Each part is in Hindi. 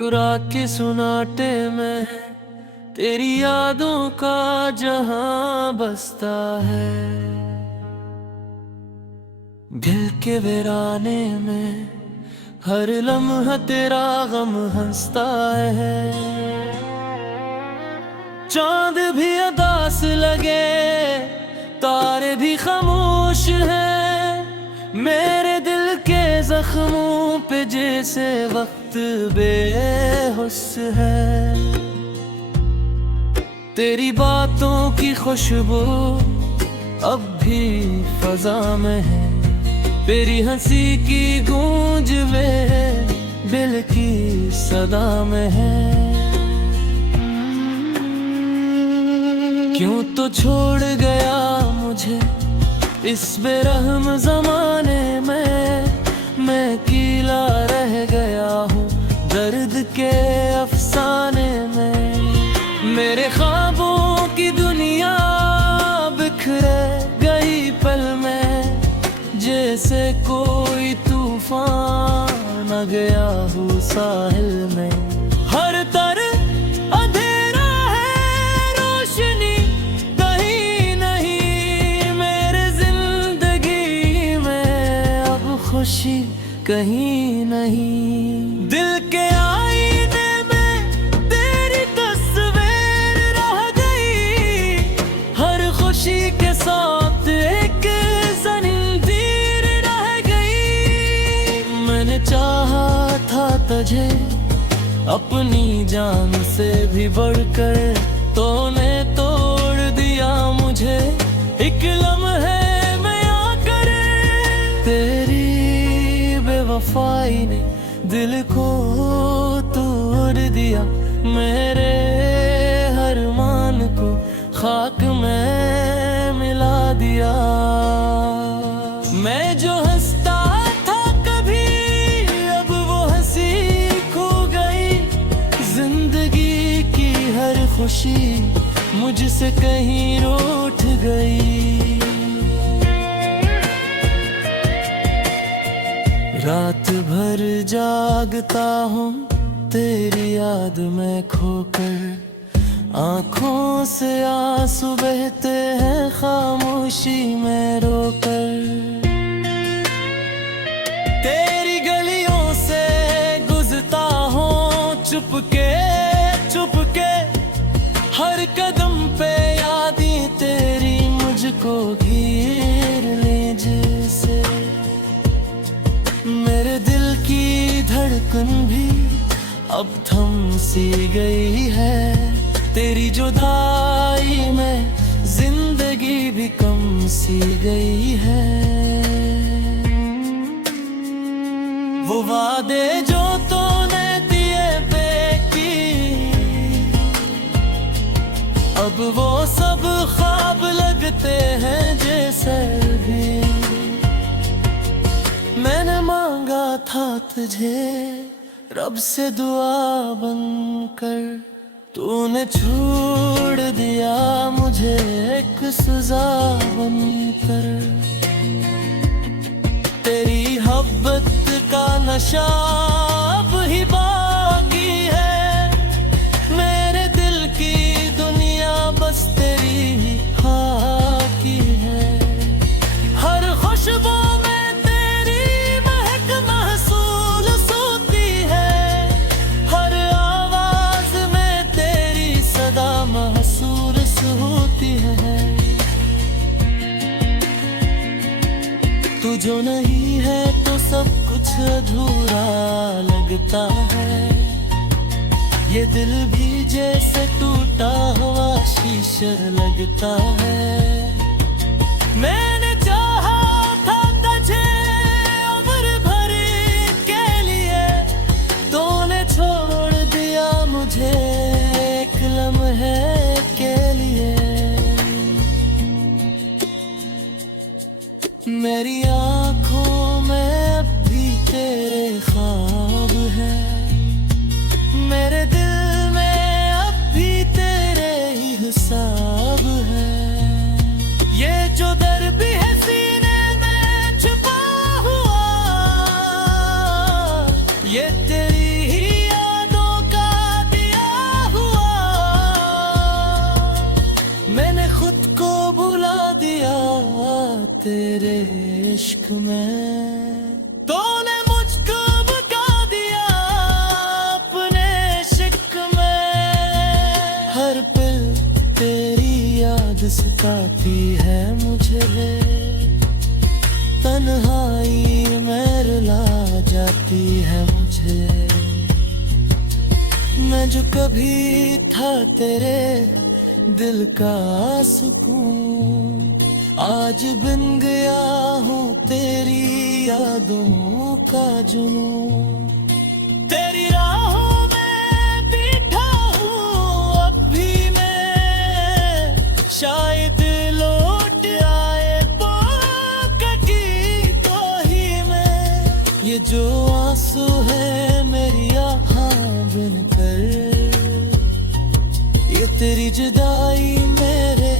क्यों रात के सुनाटे में तेरी यादों का जहां बसता है। दिल के वीराने में हर लम्हा तेरा गम हंसता है। चांद भी उदास लगे, तारे भी खामोश हैं, मेरे दिल के जख्मों पे जैसे वक्त बेहोश है। तेरी बातों की खुशबू अब भी फजा में है, तेरी हंसी की गूंज में दिल की सदा में है। क्यों तो छोड़ गया मुझे इस बेरहम जमाने में, मैं अकेला रह गया हूँ दर्द के अफसाने में। मेरे ख्वाबों की दुनिया बिखरे गई पल में, जैसे कोई तूफान आ गया हूँ साहिल में। हर तरफ अंधेरा है, रोशनी कहीं नहीं, मेरे जिंदगी में अब खुशी कहीं नहीं। दिल के आईने में तेरी तस्वीर रह गई, हर खुशी के साथ एक जंजीर रह गई। मैंने चाहा था तुझे अपनी जान से भी बढ़कर, तूने तोड़ दिया मुझे एक लम्हे में आकर। तेरी बेवफाई ने दिल को तोड़ दिया, मेरे हर मान को खाक में मिला दिया। मैं जो हंसता था कभी अब वो हंसी खो गई, जिंदगी की हर खुशी मुझसे कहीं रूठ गई। रात भर जागता हूँ तेरी याद में खोकर, आँखों से आंसू बहते हैं खामोशी में रोकर। तेरी गलियों से गुजरता हूँ चुपके चुपके, हर कदम पे यादें तेरी मुझको घेर ले जैसे। मेरे दिल की धड़कन भी अब थम सी गई है, तेरी जुदाई में जिंदगी भी कम सी गई है। वो वादे जो तूने दिए बेकी, अब वो सब ख्वाब लगते हैं जैसे भी। मैंने मांगा था तुझे रब से दुआ बनकर, तूने छोड़ दिया मुझे एक सजा बनकर। तेरी मोहब्बत का नशा अब ही बाकी है, मेरे दिल की दुनिया बस तेरी ही खाकी है। हर खुशबू तू जो नहीं है तो सब कुछ अधूरा लगता है, ये दिल भी जैसे टूटा हुआ शीशा लगता है। मैंने चाहा था तुझे उम्र भर के लिए, तूने छोड़ दिया मुझे एक लम्हे के लिए। मेरी आँखों में अब भी तेरे ख्वाब हैं, मेरे दिल में अब भी तेरे ही हिसाब हैं। ये जो दर्द तूने मुझको बता दिया अपने शिक में, हर पल तेरी याद सताती है मुझे, तन्हाई में रुला जाती है मुझे। मैं जो कभी था तेरे दिल का सुकून, आज बिन गया हूँ तेरी यादों का जुनून। तेरी राहों में बैठा हूँ अब भी मैं, शायद लौट आए तो कटी तो ही मैं। ये जो आंसू है मेरी आहाँ बिन कर, ये तेरी जुदाई मेरे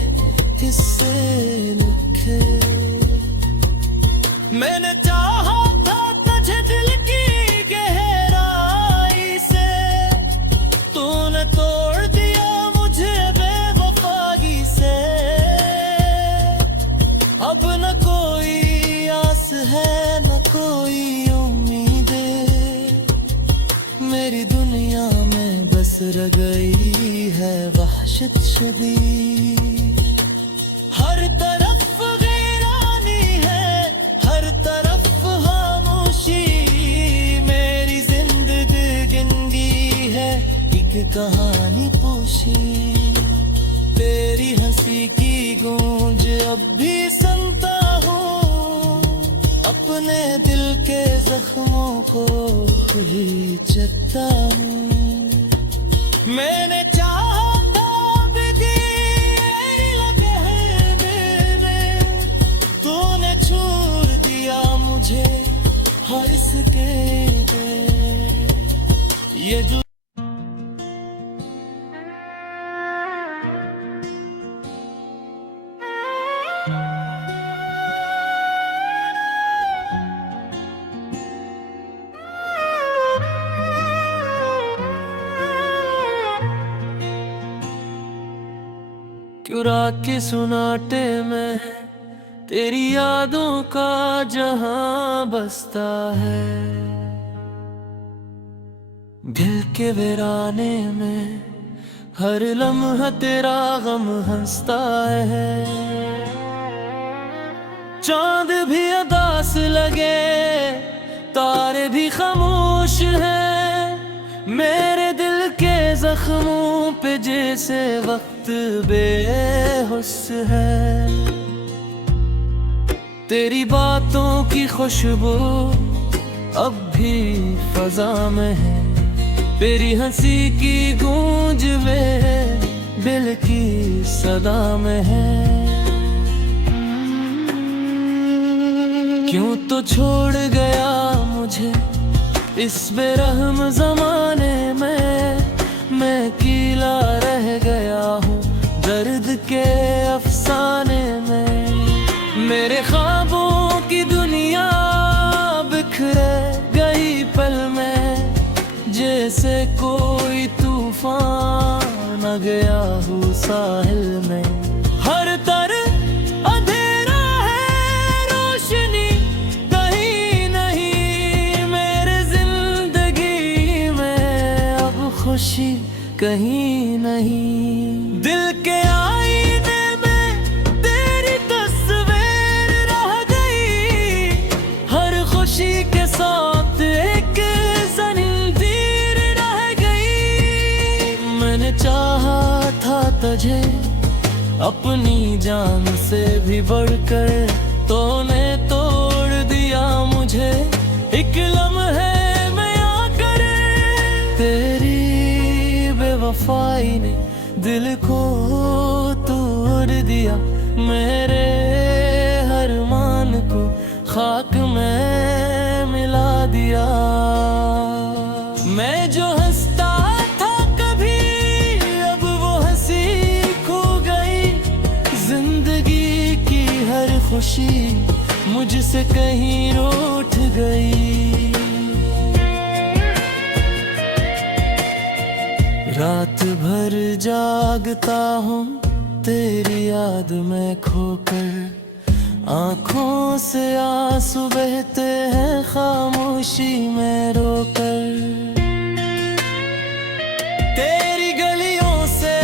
किस्से लिखे। मैंने चाहा था तुझे दिल की गहराई से, तूने तोड़ दिया मुझे बेवफाई से। अब न कोई आस है न कोई उम्मीद, मेरी दुनिया में बस रह गई है वहशत शदीद। हर तरफ वीरानी है, हर तरफ खामोशी, मेरी जिंदगी है एक कहानी पूछी। तेरी हंसी की गूंज अब भी सुनता हूँ, अपने दिल के जख्मों को ही चखता हूँ। मैंने चाहा था तेरी लगन में, तूने छोड़ दिया मुझे हर इसके ये जो क्यों रात के सुनाटे में तेरी यादों का जहां बसता है, दिल के वीराने में हर लम्हा तेरा गम हंसता है। चांद भी उदास लगे तारे भी खामोश हैं, मेरे दिल के जख्मों पे जैसे वक्त बेहोश है। तेरी बातों की खुशबू अब भी फजा में है, तेरी हंसी की गूंज में दिल की सदा में है। क्यों तो छोड़ गया मुझे इस बेरहम जमाने में, मैं अकेला रह गया हूँ दर्द के अफसाने में। मेरे ख्वाबों की दुनिया बिखरे गई पल में, जैसे कोई तूफान आ गया हूँ साहिल में। हर तरफ अंधेरा है रोशनी कहीं नहीं, मेरे जिंदगी में अब खुशी कहीं नहीं। दिल के आईने में तेरी तस्वीर रह गई, हर खुशी के साथ एक जंजीर रह गई। मैंने चाहा था तुझे अपनी जान से भी बढ़कर, तूने तोड़ दिया मुझे एक लम्हे में आकर। तेरी बेवफाई ने दिल को तोड़ दिया, मेरे हर मान को खाक में मिला दिया। मैं जो हंसता था कभी अब वो हंसी खो गई, जिंदगी की हर खुशी मुझसे कहीं रूठ गई। रात भर जागता हूँ तेरी याद में खोकर, आंखों से आंसू बहते हैं खामोशी में रोकर। तेरी गलियों से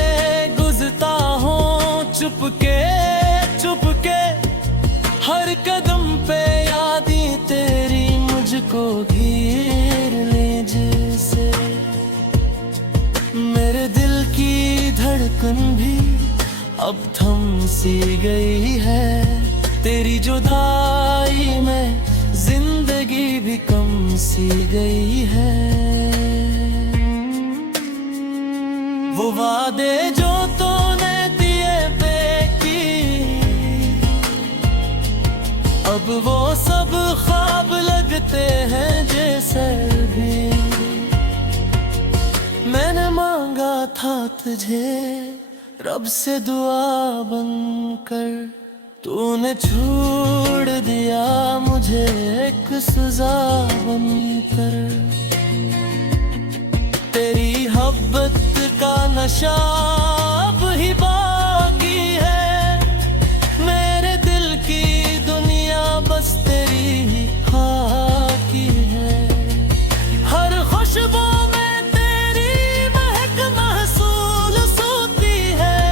गुजरता हूँ चुपके चुपके, हर कदम पे यादें तेरी मुझको घेर ले जैसे। मेरे दिल की धड़कन भी अब थम सी गई है, तेरी जुदाई में जिंदगी भी कम सी गई है। वो वादे जो तूने दिए बेकी, अब वो सब ख्वाब लगते हैं जैसे भी। मैंने मांगा था तुझे रब से दुआ बनकर, तूने छोड़ दिया मुझे एक सजा बनकर। तेरी मोहब्बत का नशा अब ही बाकी है, मेरे दिल की दुनिया बस तेरी ही खाकी है। हर खुशबू में तेरी महक महसूस होती है,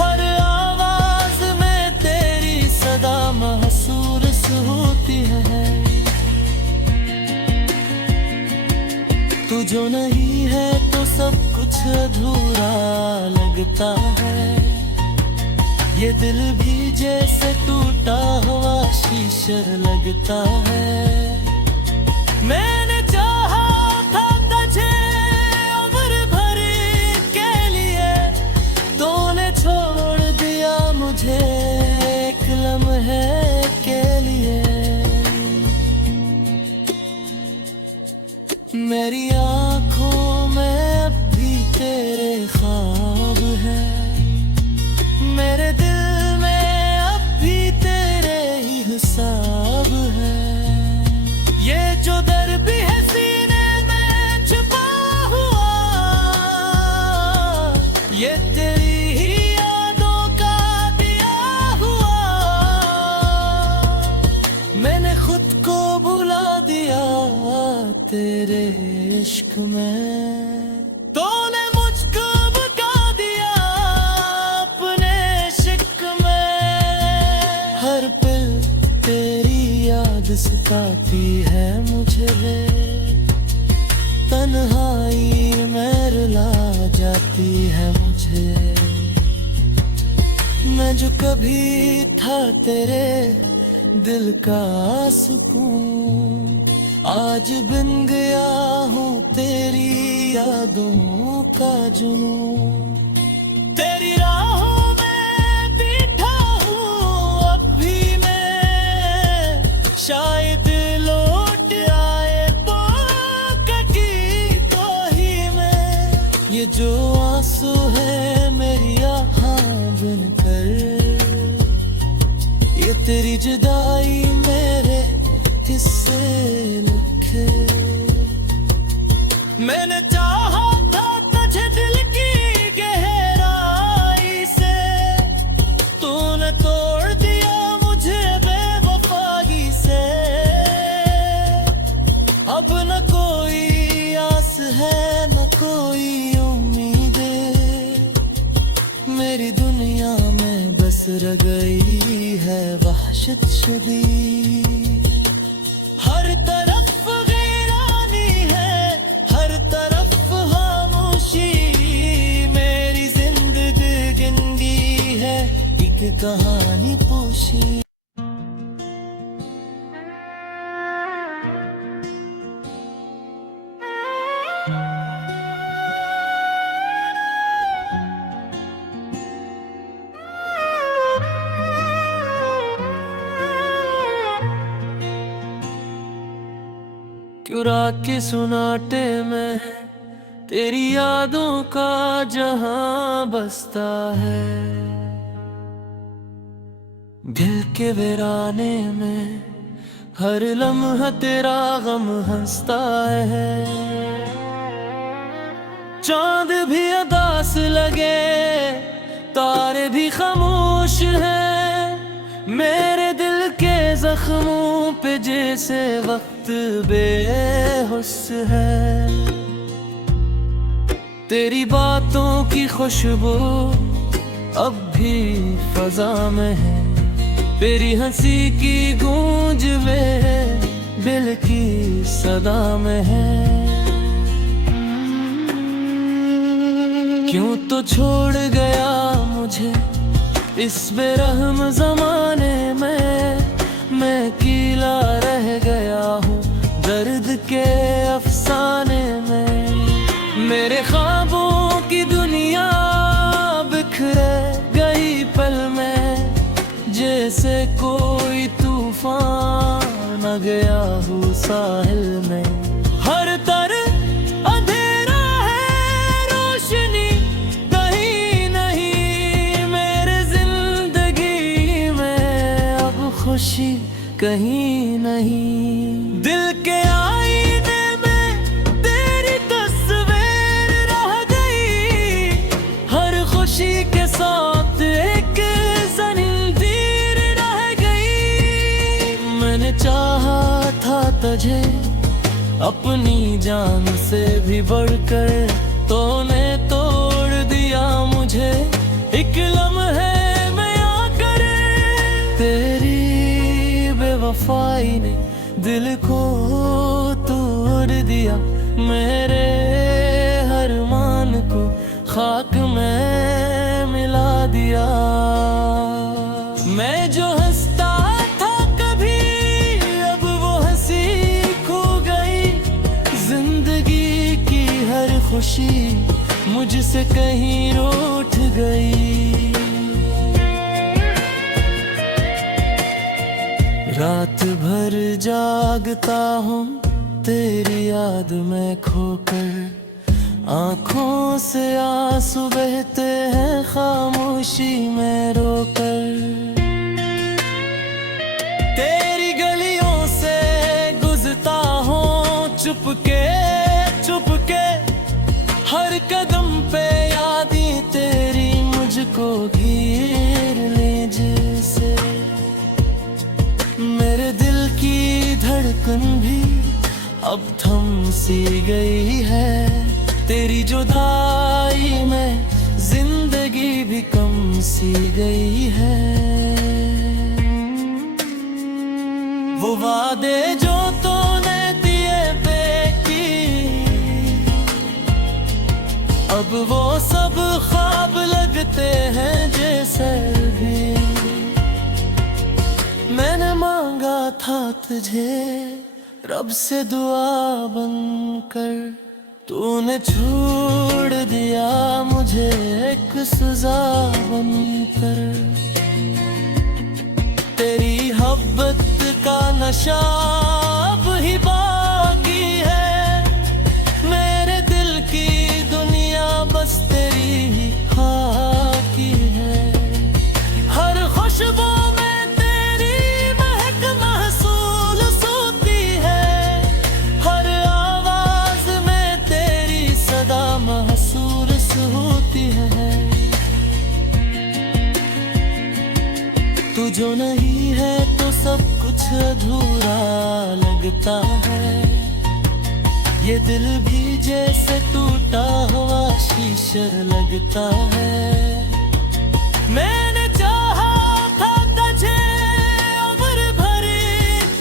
हर आवाज में तेरी सदा महसूस होती है। तू जो नहीं है तो सब कुछ अधूरा लगता है, ये दिल भी जैसे टूटा हुआ शीशा लगता है। मैंने चाहा था तुझे उम्र भर के लिए, तूने छोड़ दिया मुझे एक लम्हे के लिए। मेरी आँखों में अब भी तेरे ख्वाब हैं, मेरे दिल में अब भी तेरे ही हिसाब हैं। ये जो दर्द है सीने में छुपा हुआ, ये तेरी ही यादों का दिया हुआ। मैंने खुद को भुला दिया तेरे इश्क में, तूने मुझको बता दिया अपने इश्क में। हर पल तेरी याद सताती है मुझे, तन्हाई में रुला जाती है मुझे। मैं जो कभी था तेरे दिल का सुकून, आज बिन गया हूँ तेरी यादों का जुनून। तेरी राहों में बैठा हूँ अब भी मैं, शायद लौट आए तो कटी तो ही मैं। ये जो आंसू है मेरी आहाँ बनकर, ये तेरी जुदाई मेरे किससे लिखे। मैंने चाहा था तुझे दिल की गहराई से, तूने तोड़ दिया मुझे बेवफाई से। अब न कोई आस है न कोई उम्मीद, मेरी दुनिया में बस रह गई है वहशत शुदी। हर तरफ वीरानी है, हर तरफ खामोशी, मेरी जिंदगी है एक कहानी पोशी। क्यों रात के सुनाटे में तेरी यादों का जहां बसता है, दिल के वीराने में हर लम्हा तेरा गम हंसता है। चांद भी उदास लगे तारे भी खामोश हैं, मेरे जख्मों पे जैसे वक्त बेहोश है। तेरी बातों की खुशबू अब भी फजा में है, तेरी हंसी की गूंज में दिल की सदा में है। क्यों तो छोड़ गया मुझे इस बेरहम जमाने में, मैं अकेला रह गया हूँ दर्द के अफसाने में। मेरे ख्वाबों की दुनिया बिखरे गई पल में, जैसे कोई तूफान आ गया हूँ साहिल में। हर तरफ अंधेरा है, रोशनी कहीं नहीं मेरे जिंदगी में, अब खुशी कहीं नहीं। दिल के आईने में तेरी तस्वीर रह गई, हर खुशी के साथ एक ज़ंजीर रह गई। मैंने चाहा था तुझे अपनी जान से भी बढ़कर, तूने तोड़ दिया मुझे एक लम्हे में आकर। तेरी बेवफाई ने दिल को तोड़ दिया, मेरे हर मान को खाक में मिला दिया। मैं जो हंसता था कभी अब वो हंसी खो गई, जिंदगी की हर खुशी मुझसे कहीं रूठ गई। रात भर जागता हूँ तेरी याद में खोकर, आँखों से आंसू बहते हैं खामोशी में रोकर। तेरी गलियों से गुजरता हूँ चुपके चुपके, हर कदम पे यादें तेरी मुझको घेर ले जैसे। मेरे दिल की धड़कन भी अब थम सी गई है, तेरी जुदाई में जिंदगी भी कम सी गई है। वो वादे जो तूने दिए बेकी, अब वो सब ख्वाब लगते हैं जैसे भी। मैंने मांगा था तुझे रब से दुआ बनकर, तूने छोड़ दिया मुझे एक सजा बनकर। तेरी मोहब्बत का नशा अब ही बाकी है, मेरे दिल की दुनिया बस तेरी ही खाकी है। हर खुशबू तू जो नहीं है तो सब कुछ अधूरा लगता है, ये दिल भी जैसे टूटा हुआ शीशा लगता है। मैंने चाहा था तुझे उम्र भर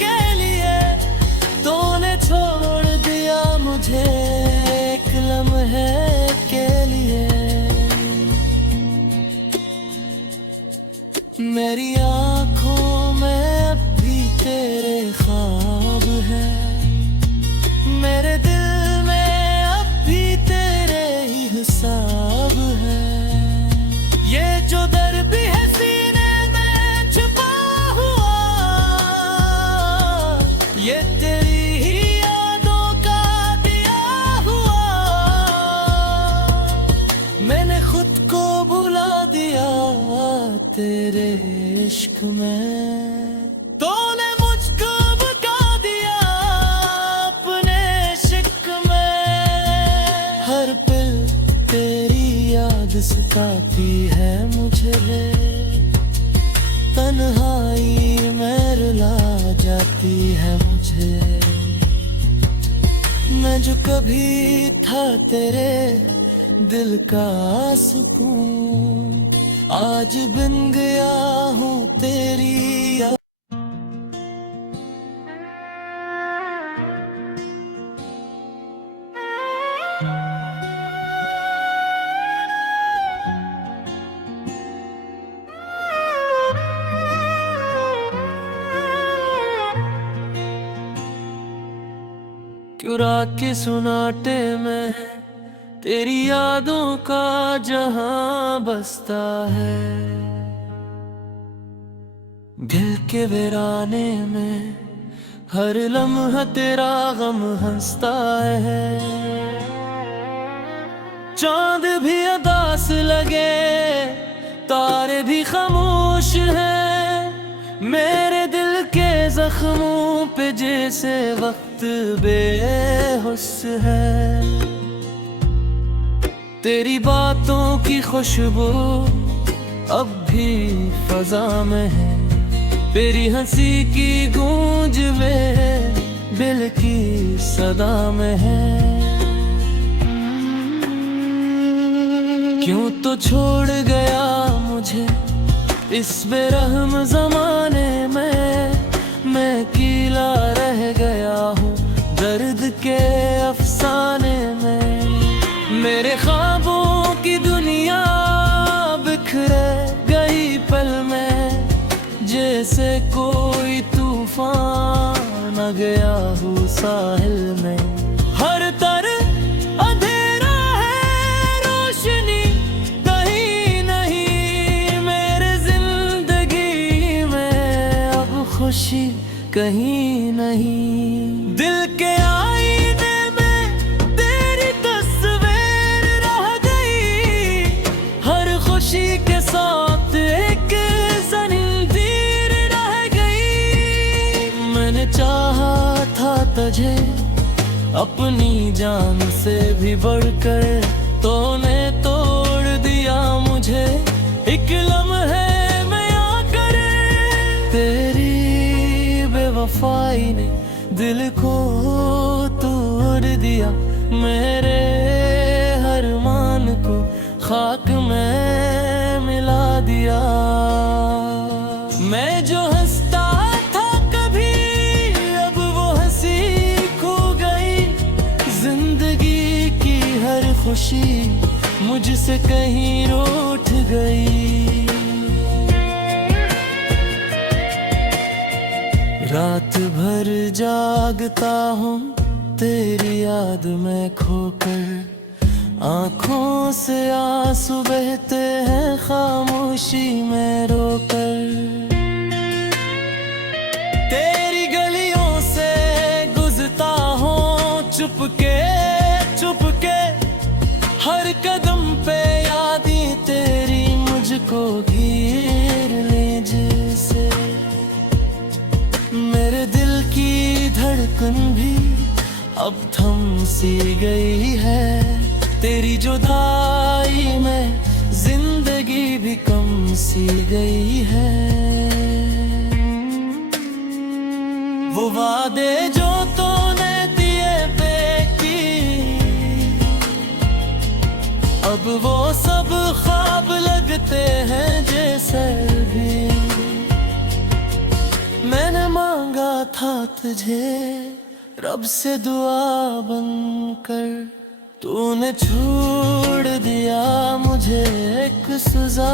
के लिए, तूने छोड़ दिया मुझे एक लम्हे के लिए। मेरी आँखों में अब भी तेरे ख्वाब हैं, मेरे दिल में अब भी तेरे ही हिसाब हैं। ये जो दर्द भी है सीने में छुपा हुआ, ये तेरी ही यादों का दिया हुआ। मैंने खुद को भुला दिया तेरे इश्क में, तूने मुझको बता दिया अपने इश्क में। हर पल तेरी याद सताती है मुझे, तन्हाई में रुला जाती है मुझे। मैं जो कभी था तेरे दिल का सुकून, आज बिन गया हूँ तेरी याद। क्यों रात के सुनाटे में तेरी यादों का जहां बसता है, दिल के वीराने में हर लम्हा तेरा गम हंसता है। चांद भी उदास लगे, तारे भी खामोश हैं, मेरे दिल के जख्मों पे जैसे वक्त बेहोश है। तेरी बातों की खुशबू अब भी फजा में है, तेरी हंसी की गूंज वे दिल की सदा में है। क्यों तो छोड़ गया मुझे इस बेरहम जमाने में, मैं अकेला रह गया हूँ दर्द के अफसाने में। मेरे ख्वाबों की दुनिया बिखरे गई पल में, जैसे कोई तूफान आ गया हूँ साहिल में। हर तरफ अंधेरा है, रोशनी कहीं नहीं, मेरे जिंदगी में अब खुशी कहीं नहीं। दिल के आईने में तेरी तस्वीर रह गई, हर खुशी के साथ एक जंजीर रह गई। मैंने चाहा था तुझे अपनी जान से भी बढ़कर, तूने तोड़ दिया मुझे एक लम्हे में आकर। तेरी बेवफाई ने दिल को तोड़ दिया, मेरे हर मान को खाक में मिला दिया। मैं जो हंसता था कभी अब वो हंसी खो गई, जिंदगी की हर खुशी मुझसे कहीं रूठ गई। रात भर जागता हूँ तेरी याद में खोकर, आँखों से आंसू बहते हैं खामोशी में रोकर। तेरी गलियों से गुजरता हूँ चुपके चुपके, हर कदम पे यादें तेरी मुझको घेर ले जैसे। मेरे दिल की धड़कन भी अब थम सी गई है, तेरी जुदाई में जिंदगी भी कम सी गई है। वो वादे जो तूने दिए बेकी, अब वो सब ख्वाब लगते हैं जैसे भी। मैंने मांगा था तुझे रब से दुआ बनकर, तूने छोड़ दिया मुझे एक सजा।